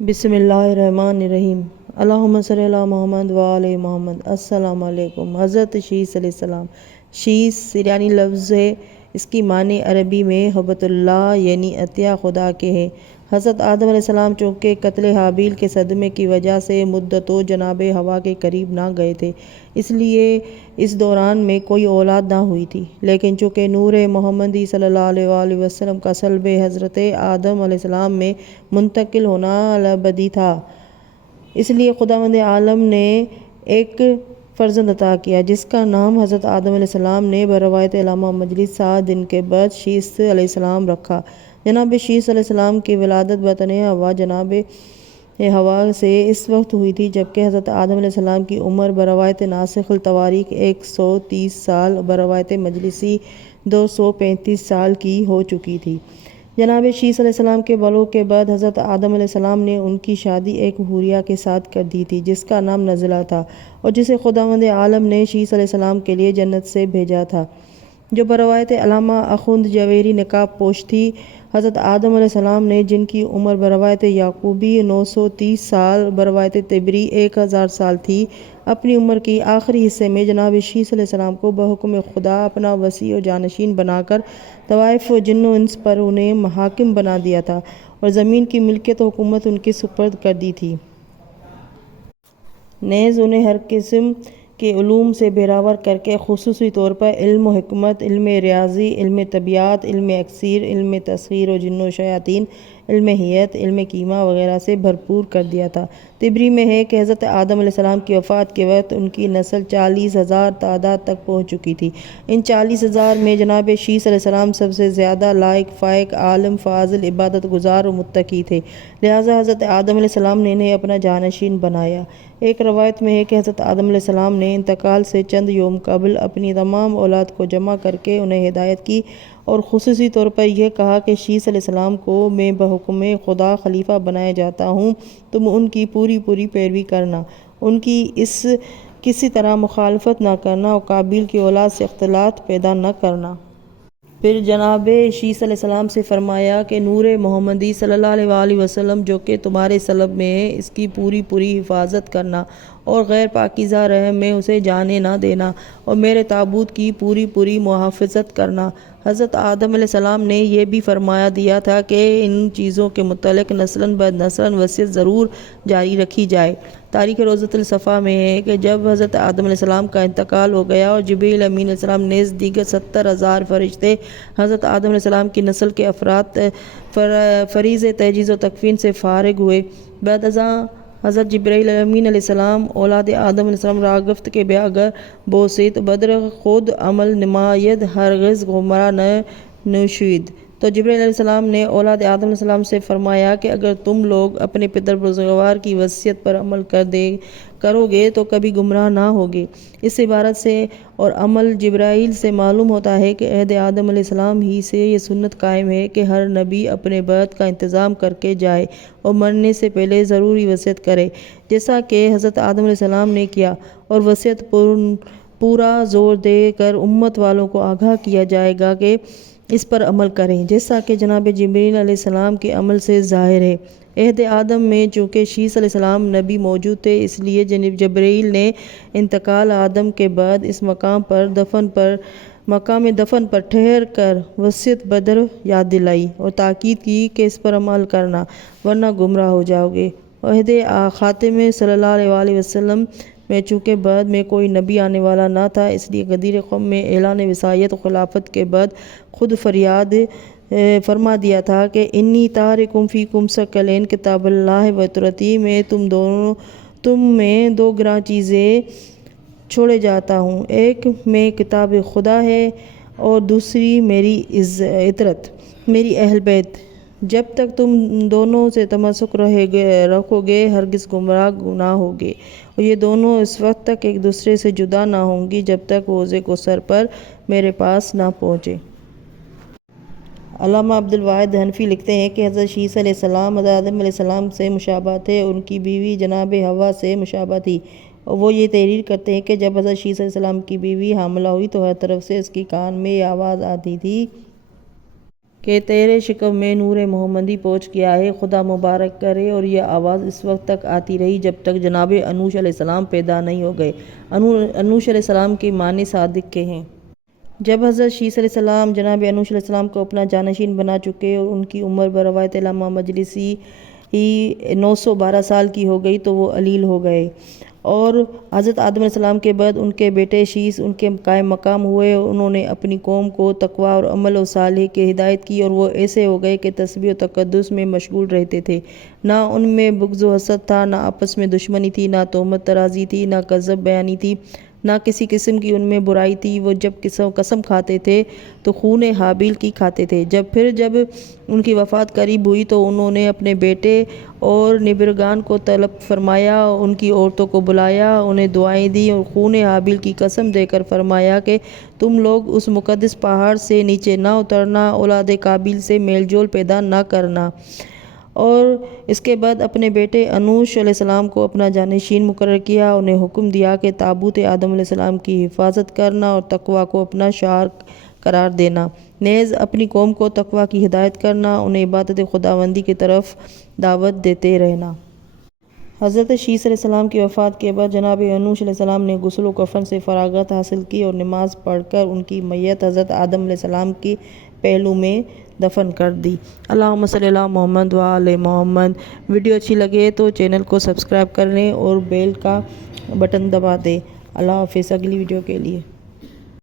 بسم اللہ الرحمن الرحیم۔ اللہم صلی علی محمد و آل محمد۔ السلام علیکم۔ حضرت شیس علیہ السلام۔ شیس سریانی لفظ ہے، اس کی معنی عربی میں حبت اللہ یعنی عطیہ خدا کے ہے۔ حضرت آدم علیہ السلام چونکہ قتل حابیل کے صدمے کی وجہ سے مدتوں جناب حوا کے قریب نہ گئے تھے، اس لیے اس دوران میں کوئی اولاد نہ ہوئی تھی، لیکن چونکہ نور محمدی صلی اللہ علیہ وآلہ وسلم کا صلب حضرت آدم علیہ السلام میں منتقل ہونا الابدی تھا، اس لیے خداوند عالم نے ایک فرزند عطا کیا جس کا نام حضرت آدم علیہ السلام نے بروایت علامہ مجلس 7 دن کے بعد شیس علیہ السلام رکھا۔ جناب شیس علیہ السلام کی ولادت بطن حوا جناب حوا سے اس وقت ہوئی تھی جبکہ حضرت آدم علیہ السلام کی عمر بروایت ناسخ التواریخ 130 سال، بروایت مجلسی 235 سال کی ہو چکی تھی۔ جناب شیس علیہ السلام کے بلوغ کے بعد حضرت آدم علیہ السلام نے ان کی شادی ایک حوریہ کے ساتھ کر دی تھی جس کا نام نزلہ تھا اور جسے خداوند عالم نے شیس علیہ السلام کے لیے جنت سے بھیجا تھا، جو بروایت علامہ اخوند جویری نقاب پوش تھی۔ حضرت آدم علیہ السلام نے جن کی عمر بروایت یعقوبی 930 سال، بروایت طبری 1000 سال تھی، اپنی عمر کی آخری حصے میں جناب شیس علیہ السلام کو بحکم خدا اپنا وصی و جانشین بنا کر طوائف و جن و انس پر انہیں حاکم بنا دیا تھا اور زمین کی ملکیت و حکومت ان کے سپرد کر دی تھی۔ نیز انہیں ہر قسم کے علوم سے بہراور کرکے خصوصی طور پر علم و حکمت، علم ریاضی، علم طبیعیات، علم اکسیر، علم تسخیر و جن و شیاطین، علم حیات، علم کیمیا وغیرہ سے بھرپور کر دیا تھا۔ طبری میں ہے کہ حضرت آدم علیہ السلام کی وفات کے وقت ان کی نسل 40,000 تعداد تک پہنچ چکی تھی۔ ان 40,000 میں جناب شیس علیہ السلام سب سے زیادہ لائق، فائق، عالم، فاضل، عبادت گزار و متقی تھے، لہٰذا حضرت آدم علیہ السلام نے انہیں اپنا جانشین بنایا۔ ایک روایت میں ہے کہ حضرت آدم علیہ السلام نے انتقال سے چند یوم قبل اپنی تمام اولاد کو جمع کرکے انہیں ہدایت کی اور خصوصی طور پر یہ کہا کہ شیس علیہ السلام کو میں بحکم خدا خلیفہ بنایا جاتا ہوں، تم ان کی پوری پیروی کرنا، ان کی کسی طرح مخالفت نہ کرنا اور قابیل کی اولاد سے اختلاط پیدا نہ کرنا۔ پھر جناب شیس علیہ السلام سے فرمایا کہ نور محمدی صلی اللہ علیہ وآلہ وسلم جو کہ تمہارے صلب میں ہے، اس کی پوری حفاظت کرنا اور غیر پاکیزہ رحم میں اسے جانے نہ دینا اور میرے تابوت کی پوری محافظت کرنا۔ حضرت آدم علیہ السلام نے یہ بھی فرمایا دیا تھا کہ ان چیزوں کے متعلق نسلاً بعد نسلاً وصیت ضرور جاری رکھی جائے۔ تاریخ روضۃ الصفا میں ہے کہ جب حضرت آدم علیہ السلام کا انتقال ہو گیا اور جبریل امین علیہ السلام نیز دیگر 70,000 فرشتے حضرت آدم علیہ السلام کی نسل کے افراد فریض تجہیز و تکفین سے فارغ ہوئے، بعد ازاں حضرت جبرائیل امین علیہ السلام اولاد آدم علیہ السلام راگفت کے بے اگر بوسید بدر خود عمل نماید ہرگز گمراہ نہ نشید۔ تو جبرائیل علیہ السلام نے اولاد آدم علیہ السلام سے فرمایا کہ اگر تم لوگ اپنے پدر بزرگوار کی وصیت پر عمل کرو گے تو کبھی گمراہ نہ ہوگے۔ اس عبارت سے اور عمل جبرائیل سے معلوم ہوتا ہے کہ عہد آدم علیہ السلام ہی سے یہ سنت قائم ہے کہ ہر نبی اپنے بعد کا انتظام کرکے جائے اور مرنے سے پہلے ضروری وصیت کرے، جیسا کہ حضرت آدم علیہ السلام نے کیا، اور وصیت پورا زور دے کر امت والوں کو آگاہ کیا جائے گا کہ اس پر عمل کریں، جیسا کہ جناب جبرائیل علیہ السلام کے عمل سے ظاہر ہے۔ عہد آدم میں چونکہ شیس علیہ السلام نبی موجود تھے، اس لیے جبرائیل نے انتقال آدم کے بعد اس مقام دفن پر ٹھہر کر وصیت بدر یاد دلائی اور تاکید کی کہ اس پر عمل کرنا ورنہ گمراہ ہو جاؤ گے۔ عہد خاتم صلی اللہ علیہ وآلہ وسلم میں چونکہ بعد میں کوئی نبی آنے والا نہ تھا، اس لیے غدیر قوم میں اعلان وصایت و خلافت کے بعد خود فریاد فرما دیا تھا کہ انی تارکم فیکم ثقلین کتاب اللہ و طاعتی، میں تم میں 2 گراں چیزیں چھوڑے جاتا ہوں، ایک میں کتاب خدا ہے اور دوسری میری اطاعت، میری اہل بیت۔ جب تک تم دونوں سے تمسک رکھو گے ہرگز گمراہ نہ ہوگے، اور یہ دونوں اس وقت تک ایک دوسرے سے جدا نہ ہوں گی جب تک حوض کوثر پر میرے پاس نہ پہنچے۔ علامہ عبد الواحد حنفی لکھتے ہیں کہ حضرت شیس علیہ السلام حضرت آدم علیہ السلام سے مشابہ تھے، ان کی بیوی جناب حوا سے مشابہ تھی، اور وہ یہ تحریر کرتے ہیں کہ جب حضرت شیس علیہ السلام کی بیوی حاملہ ہوئی تو ہر طرف سے اس کی کان میں یہ آواز آتی تھی کہ تیرے شکم میں نور محمدی پہنچ گیا ہے، خدا مبارک کرے۔ اور یہ آواز اس وقت تک آتی رہی جب تک جناب انوش علیہ السلام پیدا نہیں ہو گئے۔ انوش علیہ السلام کے معنی صادق کے ہیں۔ جب حضرت شیس علیہ السلام جناب انوش علیہ السلام کو اپنا جانشین بنا چکے اور ان کی عمر بروایت علامہ مجلسی 912 سال کی ہو گئی تو وہ علیل ہو گئے، اور حضرت آدم علیہ السلام کے بعد ان کے بیٹے شیس ان کے قائم مقام ہوئے، اور انہوں نے اپنی قوم کو تقویٰ اور عمل صالح کی ہدایت کی، اور وہ ایسے ہو گئے کہ تسبیح و تقدس میں مشغول رہتے تھے۔ نہ ان میں بغض و حسد تھا، نہ آپس میں دشمنی تھی، نہ تہمت ترازی تھی، نہ کذب بیانی تھی، نہ کسی قسم کی ان میں برائی تھی۔ وہ جب قسم کھاتے تھے تو خون حابیل کی کھاتے تھے۔ جب ان کی وفات قریب ہوئی تو انہوں نے اپنے بیٹے اور نبرگان کو طلب فرمایا، ان کی عورتوں کو بلایا، انہیں دعائیں دیں اور خون حابیل کی قسم دے کر فرمایا کہ تم لوگ اس مقدس پہاڑ سے نیچے نہ اترنا، اولاد قابیل سے میل جول پیدا نہ کرنا۔ اور اس کے بعد اپنے بیٹے انوش علیہ السلام کو اپنا جانشین مقرر کیا، انہیں حکم دیا کہ تابوت آدم علیہ السلام کی حفاظت کرنا اور تقویٰ کو اپنا شعار قرار دینا، نیز اپنی قوم کو تقویٰ کی ہدایت کرنا، انہیں عبادت خداوندی کی طرف دعوت دیتے رہنا۔ حضرت شیس علیہ السلام کی وفات کے بعد جناب انوش علیہ السلام نے غسل و کفن سے فراغت حاصل کی اور نماز پڑھ کر ان کی میت حضرت آدم علیہ السلام کی پہلو میں دفن کر دی۔ اللہم صلی علی محمد و آل محمد۔ ویڈیو اچھی لگے تو چینل کو سبسکرائب کر لیں اور بیل کا بٹن دبا دیں۔ اللہ حافظ۔ اگلی ویڈیو کے لیے